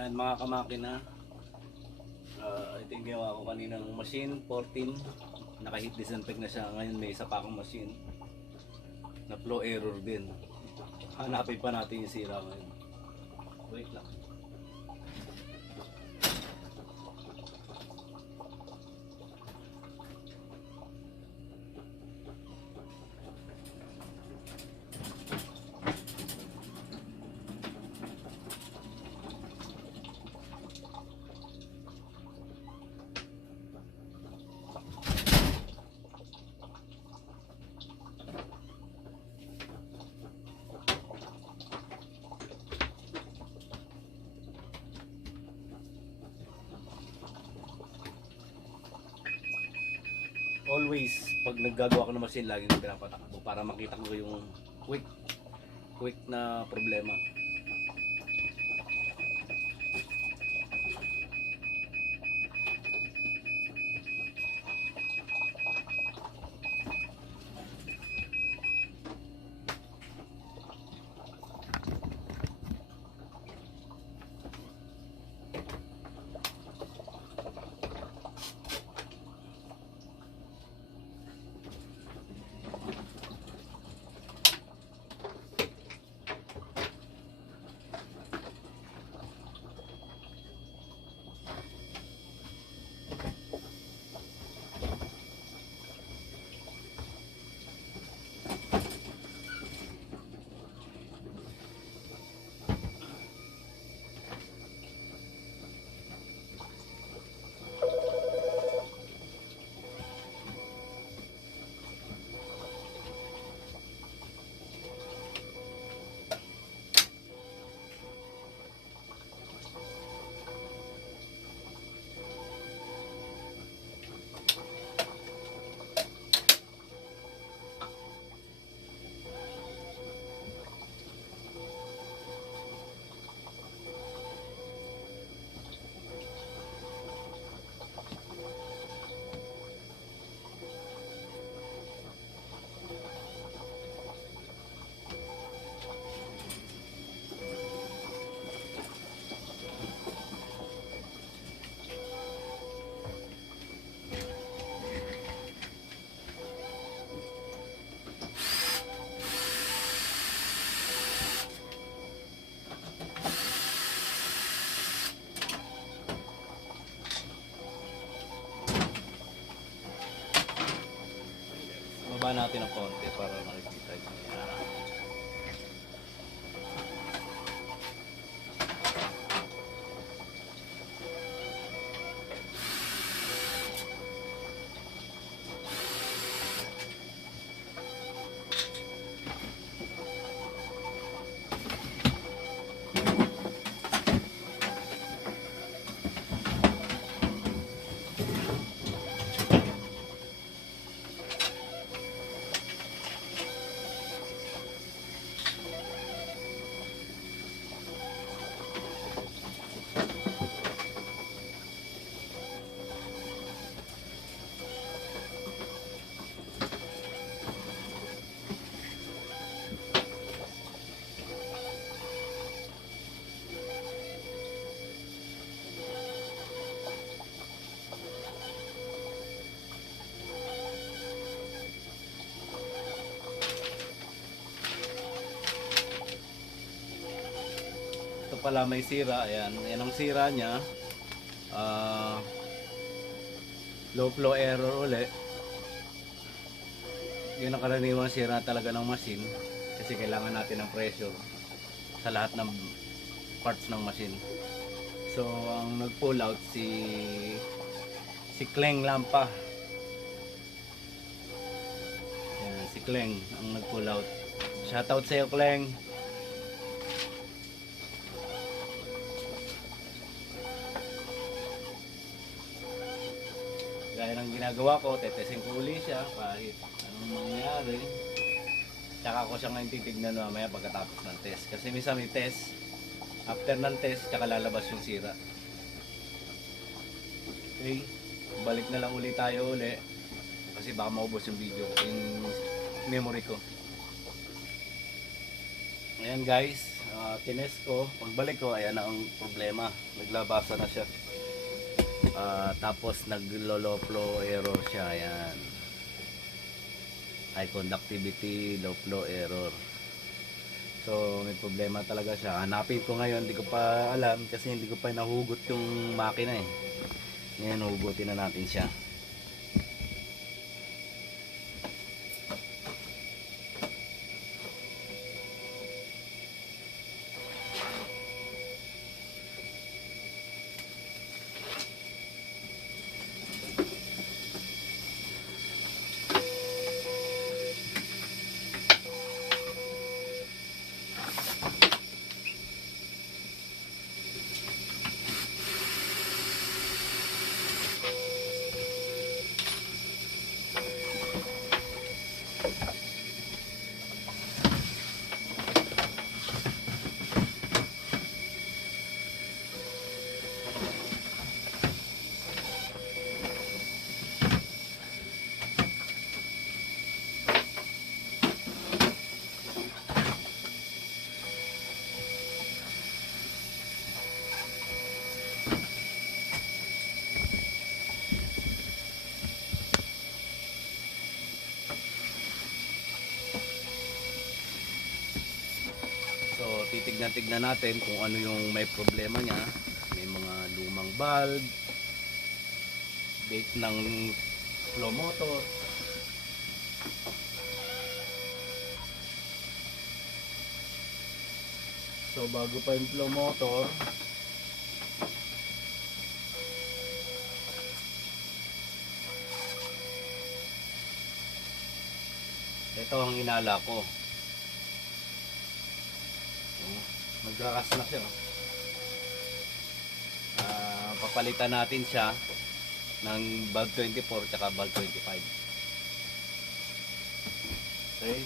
Yan mga kamakina. Ito yung gawa ko kanina ng machine 14. Naka-heat disinfect na siya. Ngayon may isa pa akong machine na flow error din. Hanapin pa natin yung sira ngayon. Wait lang. Always, pag naggagawa ko ng machine, lagi ko pinapatakbo para makita ko yung quick na problema. Baba natin ng konti para makikita nyo. Pala may sira, ayan ang sira niya. Low flow error uli. Yun ang karaniwang sira talaga ng machine kasi kailangan natin ng pressure sa lahat ng parts ng machine. So ang nag pull out si Kleng Lampa. Ayan, si Kleng ang nag pull out. Shoutout sa iyo, Kleng. Gaya ng ginagawa ko, tetesin ko uli siya kahit anong mangyari. Tsaka ko siya ngayon titignan mamaya pagkatapos ng test. Kasi minsan may test, after ng test, tsaka lalabas yung sira. Okay, balik na lang uli tayo uli. Kasi baka maubos yung video, yung memory ko. Ayan guys, Tines ko, pagbalik ko, ayan na ang problema. Naglabasa na siya. Tapos naglo-low flow error siya. Ayan. High conductivity, low flow error. So may problema talaga siya. Hanapin ko ngayon, hindi ko pa alam kasi hindi ko pa nahugot yung makina eh. Ngayon hugutin na natin siya. So titignan natin kung ano yung may problema niya. May mga lumang valve, date ng flow motor. So bago pa yung flow motor, ito ang inala ko. Magrakas na siya. Papalitan natin siya ng valve 24 tsaka valve 25. Okay.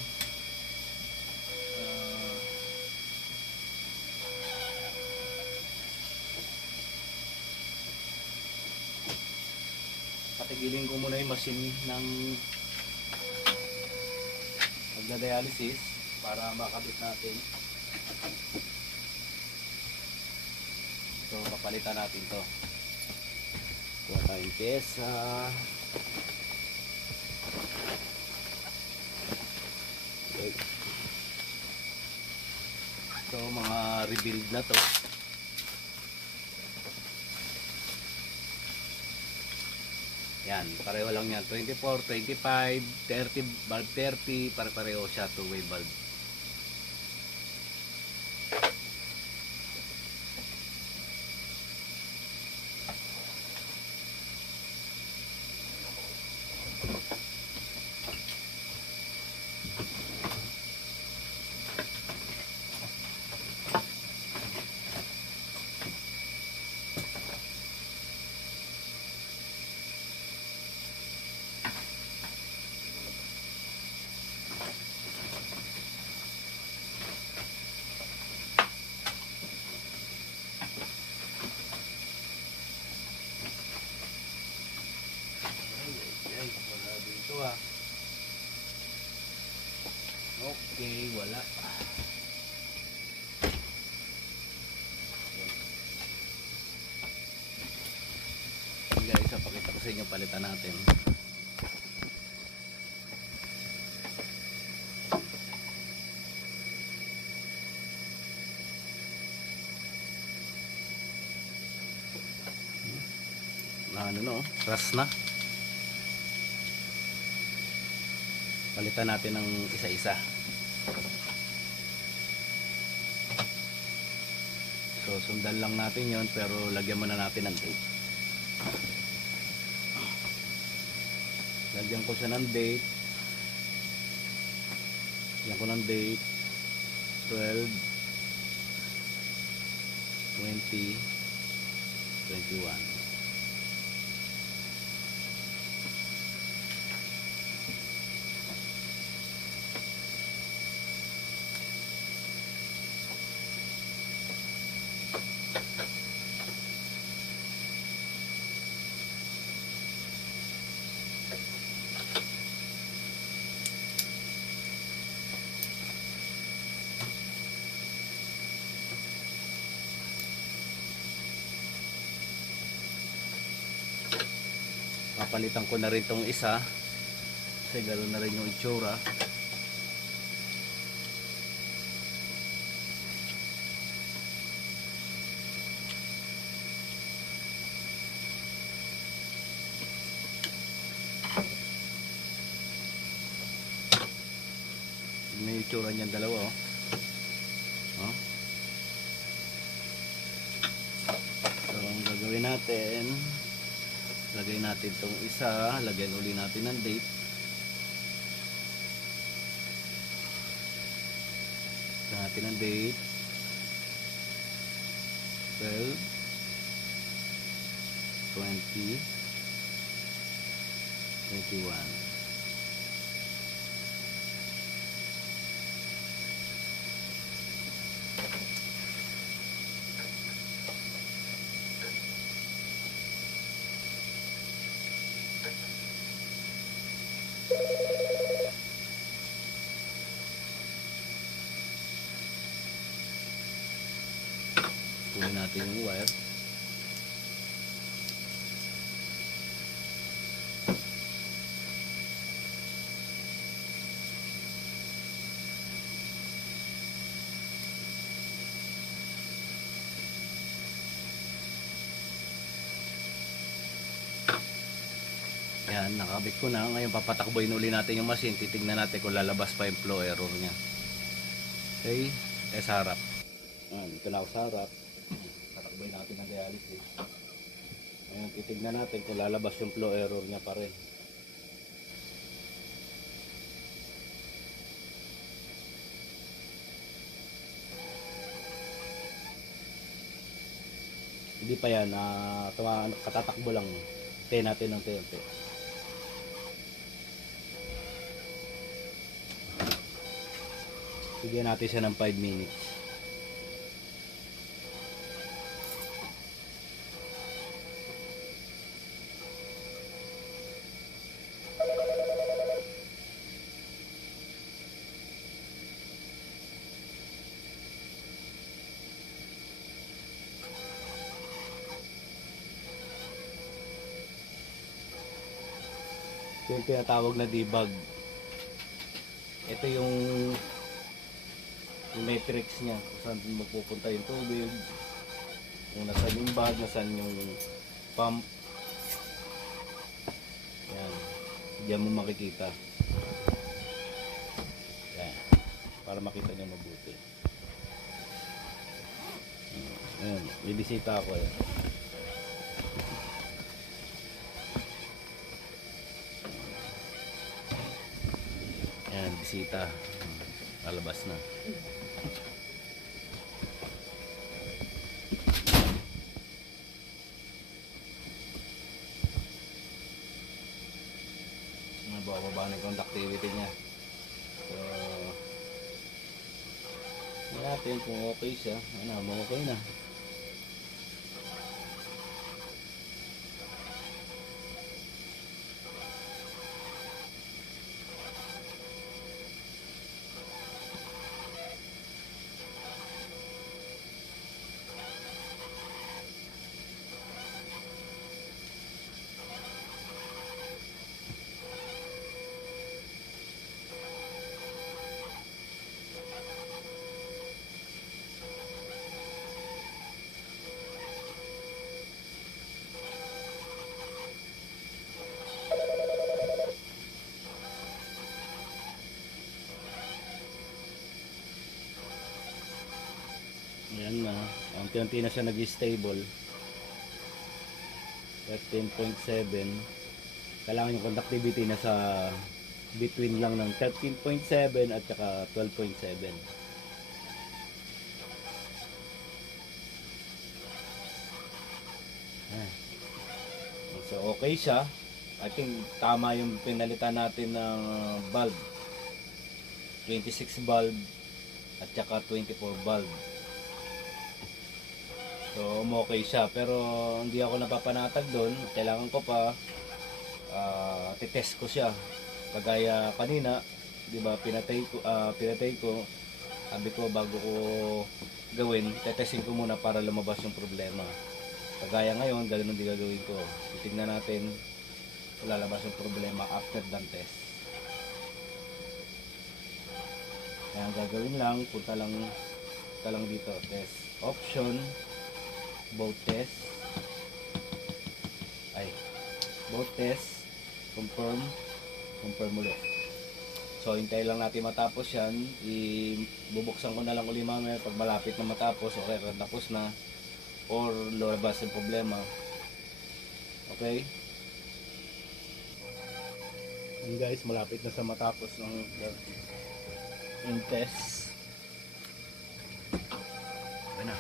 Patigilin ko muna yung machine ng magda-dialysis para makabit natin. So papalitan natin to. Kuha tayong pyesa. Okay. So mga rebuild na to. Yan, pareho lang yan. 24, 25, 30, valve 30, pare-pareho siya, two-way valve. Okay, wala. Guys, pakita ko sa inyo, palitan natin. Ano no, ras na. Palitan natin ng isa-isa. So sundan lang natin yon, pero lagyan muna natin ng date. Lagyan ko siya ng date. Lagyan ko ng date 12 20 21. papalitan ko na rin tong isa kasi gano'n na rin yung itsura. May itsura niyan dalawa, oh. Oh. So ang gagawin natin, lagay natin itong isa, lagyan uli natin ng date. Lagyan natin ng date 12 20 21. Kunin natin yung wire. Yan, nakabit ko na. Ngayon papatakboyin uli natin yung machine. Titignan natin kung lalabas pa yung flow error niya. Okay, sa harap. Ito na ako sa harap. Patakboyin natin ang dialysis. Ngayon titignan natin kung lalabas yung flow error niya pa rin. Hindi pa yan, katatakbo lang. Tayo natin ng tempe. Bigyan natin siya ng 5 minutes. Yung tinatawag na debug. Ito yung matrix niya kung saan magpupunta yung tubig, kung nasaan yung bag, nasaan yung pump. Yan, diyan mo makikita. Yan, para makita nyo mabuti. Ayan, bibisita ako yan. Ayan, bisita. Palabas na. Bababa na yung conductivity niya. So, natin kung okay siya. Ano, okay na. Ayan na, unti-unti na siya nag-stable. 13.7. Kailangan yung conductivity na sa between lang ng 13.7 at saka 12.7. So okay siya. I think tama yung pinalitan natin ng bulb. 26 bulb at saka 24 bulb. So okay siya, pero hindi ako napapanatag doon. Kailangan ko pa titest ko siya. Kagaya kanina, 'di ba, pinatay ko. Sabi ko bago ko gawin, tetesting ko muna para lumabas yung problema. Kagaya ngayon, ganoon din gagawin ko. Titingnan natin lalabas yung problema after the test. Kaya ang gagawin lang, punta lang dito, test option, both test, confirm ulit. So hintay lang natin matapos yan, ibubuksan ko na lang ulit mamaya pag malapit na matapos, okay, tapos na, or lumabas yung problema. Okay? And guys, malapit na sa matapos yung test. Okay na.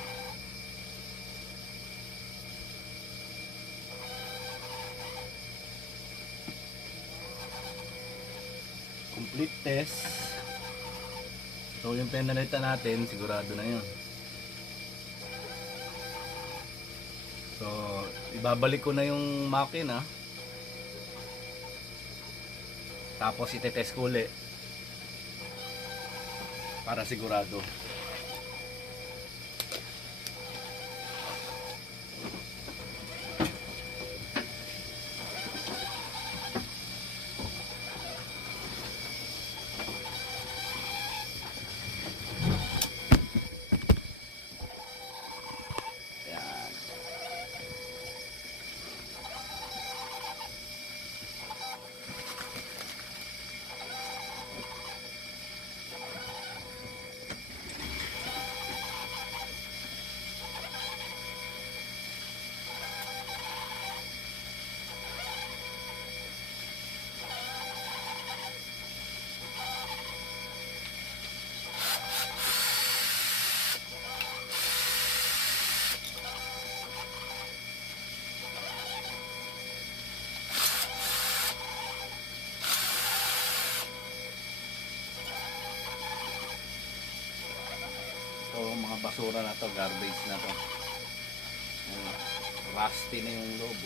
Complete test. So yung penalita natin, sigurado na yun. So ibabalik ko na yung makina. Tapos itetest ko ulit para sigurado. So mga basura na to, garbage na to. Rusty na yung loob.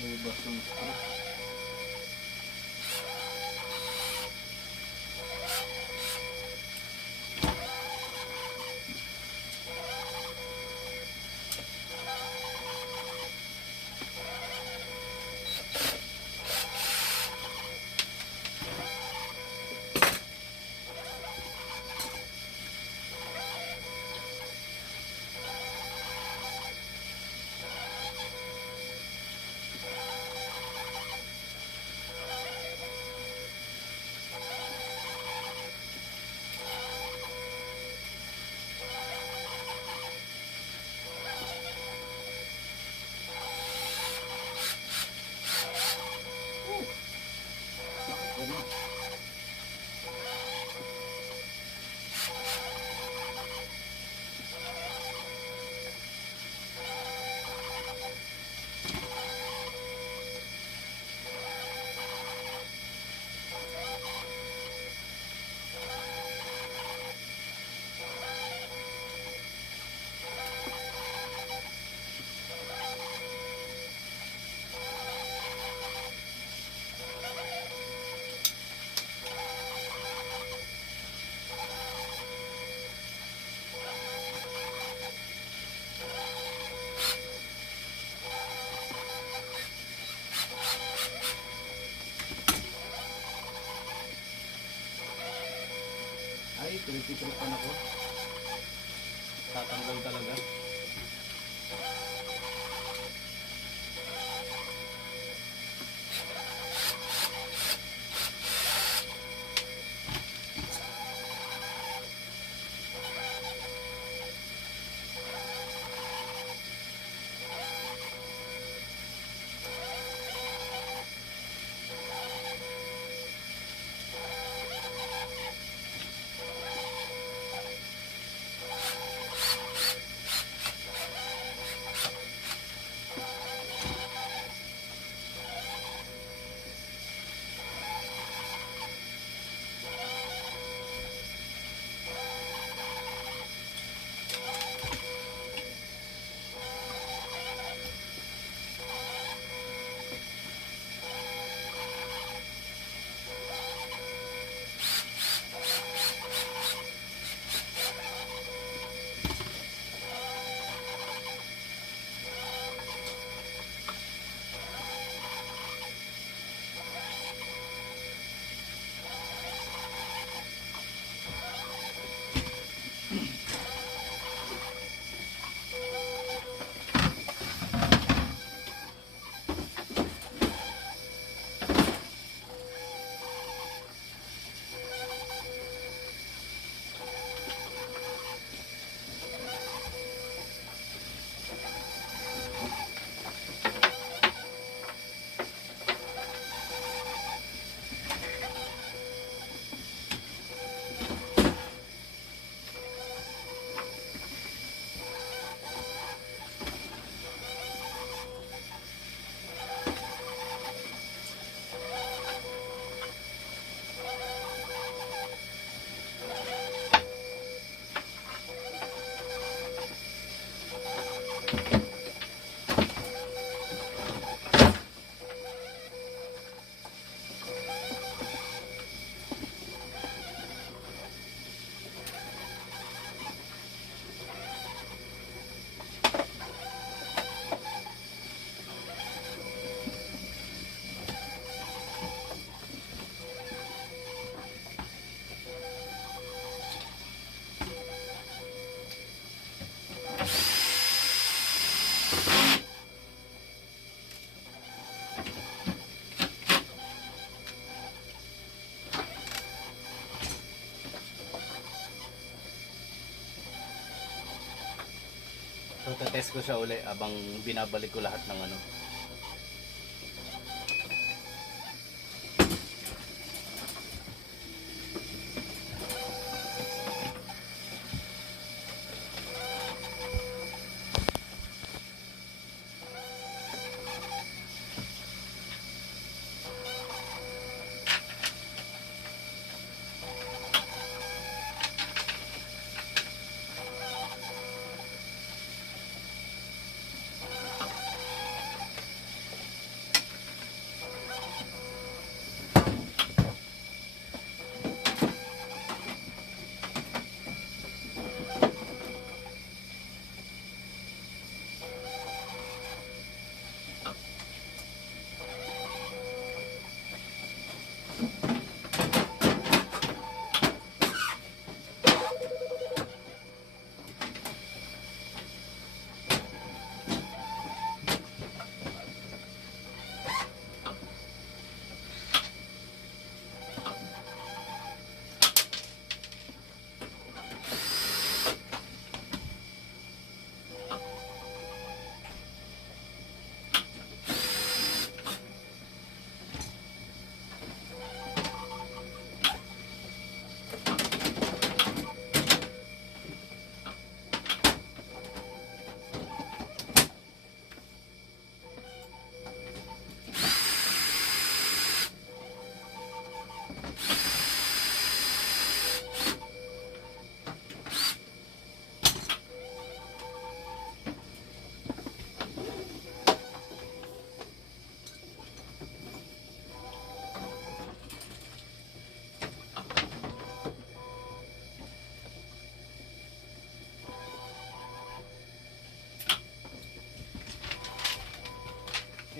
Lubas yung screw. pinagtitripan ako. Tatanggal talaga. So, tetest ko siya uli abang binabalik ko lahat ng ano.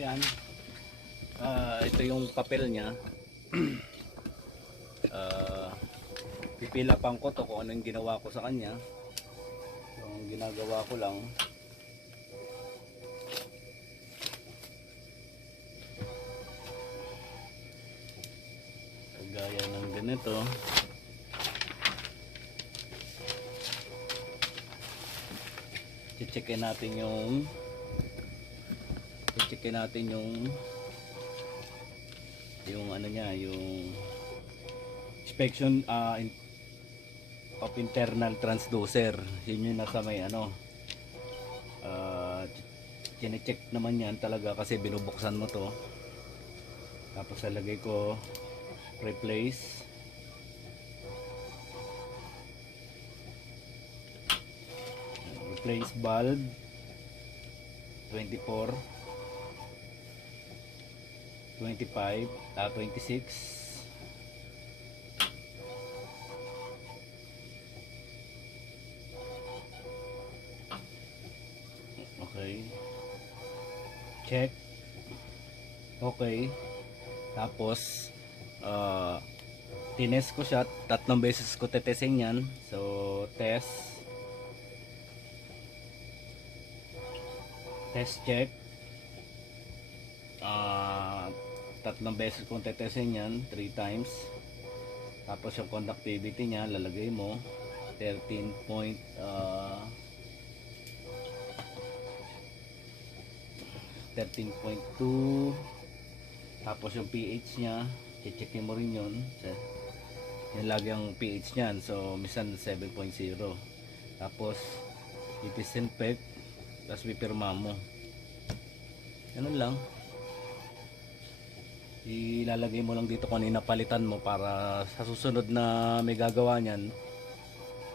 Yan. Ito yung papel niya. pipilapan ko to kung ano yung ginawa ko sa kanya. Yung ginagawa ko lang, kagaya ng ganito. Checkin natin yung ano niya, yung inspection of internal transducer. Yun yung nasa may ano, chine-check naman yan talaga kasi binubuksan mo to. Tapos lalagay ko replace, valve 24, 25, 26. Okay. Check. Okay. Tapos tinest ko siya, 3 beses ko tetesting yan. So test check, 3 beses kong tetesting yan, 3 times. Tapos yung conductivity niya lalagay mo 13.2. Tapos yung pH niya, checkin mo rin yun. Yan lagi ang pH niyan. So minsan 7.0. Tapos i-disinfect, tapos pipirma mo. Ganun lang. Ilalagay mo lang dito kung ano yung napalitan mo para sa susunod na may gagawa niyan,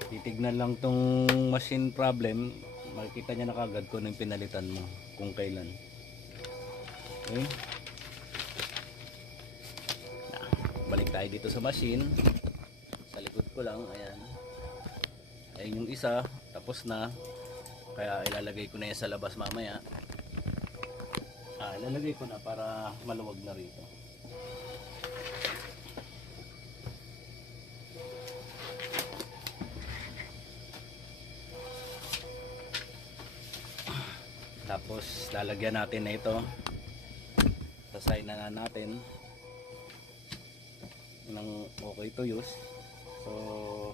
titignan lang tong machine problem, makikita niya na kagad kung ano yung pinalitan mo, kung kailan. Okay. Balik tayo dito sa machine. Sa likod ko lang, ayan. Ayan yung isa, tapos na. Kaya ilalagay ko na yan sa labas mamaya. Ilalagay ko na para maluwag na rito. Tapos lalagyan natin na ito. Sasign na natin ng okay to use. So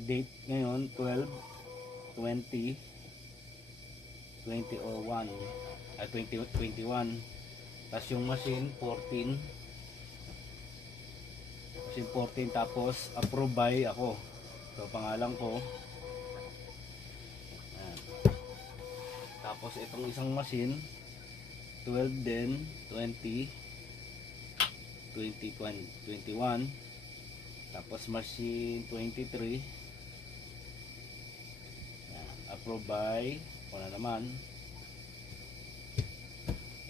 date ngayon 12/20/2001 2021. Tapos yung machine 14, tapos approved by ako. So pangalan ko. Ayan. Tapos itong isang machine 12 din, 2021. Tapos machine 23. Ayan. Approved by wala naman.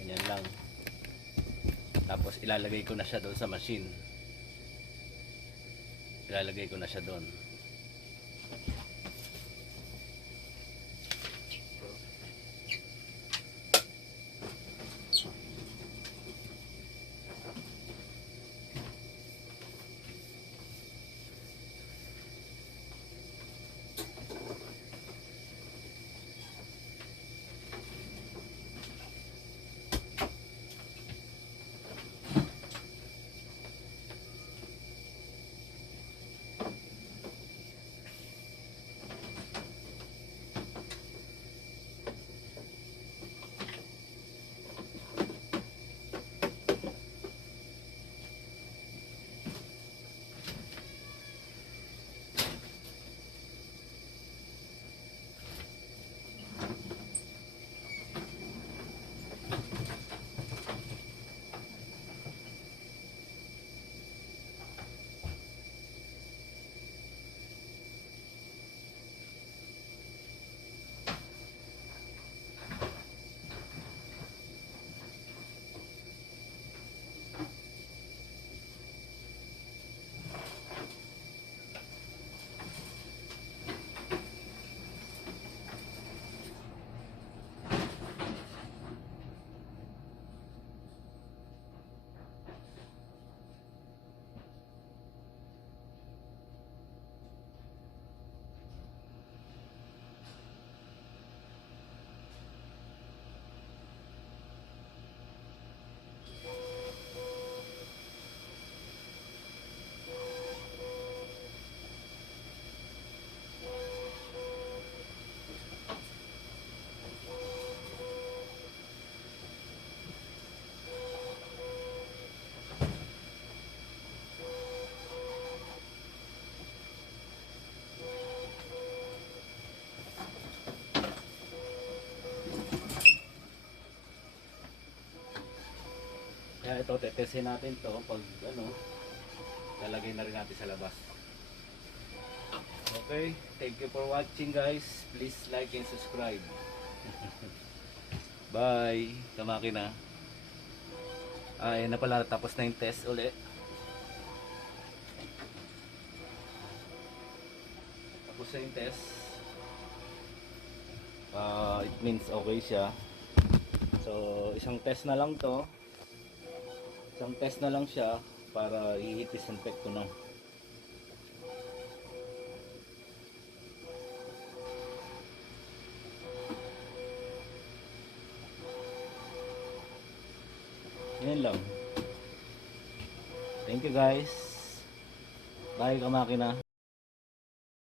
Ganyan lang. Tapos ilalagay ko na siya doon sa machine. Ilalagay ko na siya doon. Kaya ito, tetesin natin to pag ano, lalagay na rin natin sa labas. Okay, thank you for watching guys. Please like and subscribe. Bye, kamakina. Ay na pala, tapos na yung test uli. Tapos na yung test. It means okay siya. So, isang test na lang to. Isang test na lang siya para i-disinfect ko na. Yan lang. Thank you guys. Bye kamakina.